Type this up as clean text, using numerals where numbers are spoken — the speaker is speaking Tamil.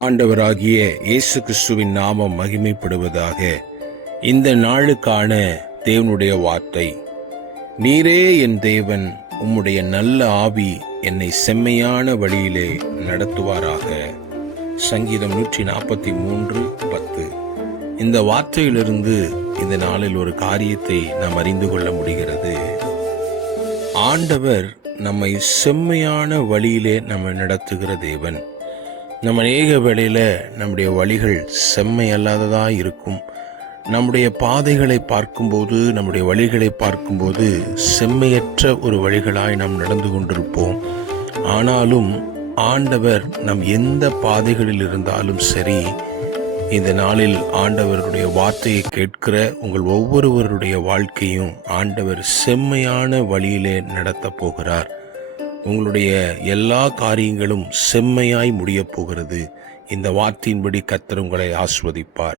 ஆண்டவராகிய இயேசு கிறிஸ்துவின் நாமம் மகிமைப்படுவதாக. இந்த நாளுக்கான தேவனுடைய வார்த்தை: நீரே என் தேவன், உம்முடைய நல்ல ஆவி என்னை செம்மையான வழியிலே நடத்துவாராக. சங்கீதம் 143:10. இந்த வார்த்தையிலிருந்து இந்த நாளில் ஒரு காரியத்தை நாம் அறிந்து கொள்ள முடிகிறது. ஆண்டவர் நம்மை செம்மையான வழியிலே நம்ம நடத்துகிற தேவன். நம்ம அநேக வேளையில் நம்முடைய வழிகள் செம்மை அல்லாததாக இருக்கும். நம்முடைய பாதைகளை பார்க்கும்போது, நம்முடைய வழிகளை பார்க்கும்போது செம்மையற்ற ஒரு வழிகளாய் நாம் நடந்து கொண்டிருப்போம். ஆனாலும் ஆண்டவர் நம் எந்த பாதைகளில் இருந்தாலும் சரி, இந்த நாளில் ஆண்டவருடைய வார்த்தையை கேட்கிற உங்கள் ஒவ்வொருவருடைய வாழ்க்கையும் ஆண்டவர் செம்மையான வழியிலே நடத்தப் போகிறார். உங்களுடைய எல்லா காரியங்களும் செம்மையாய் முடியப் போகிறது. இந்த வார்த்தையின்படி கர்த்தர் உங்களை ஆசீர்வதிப்பார்.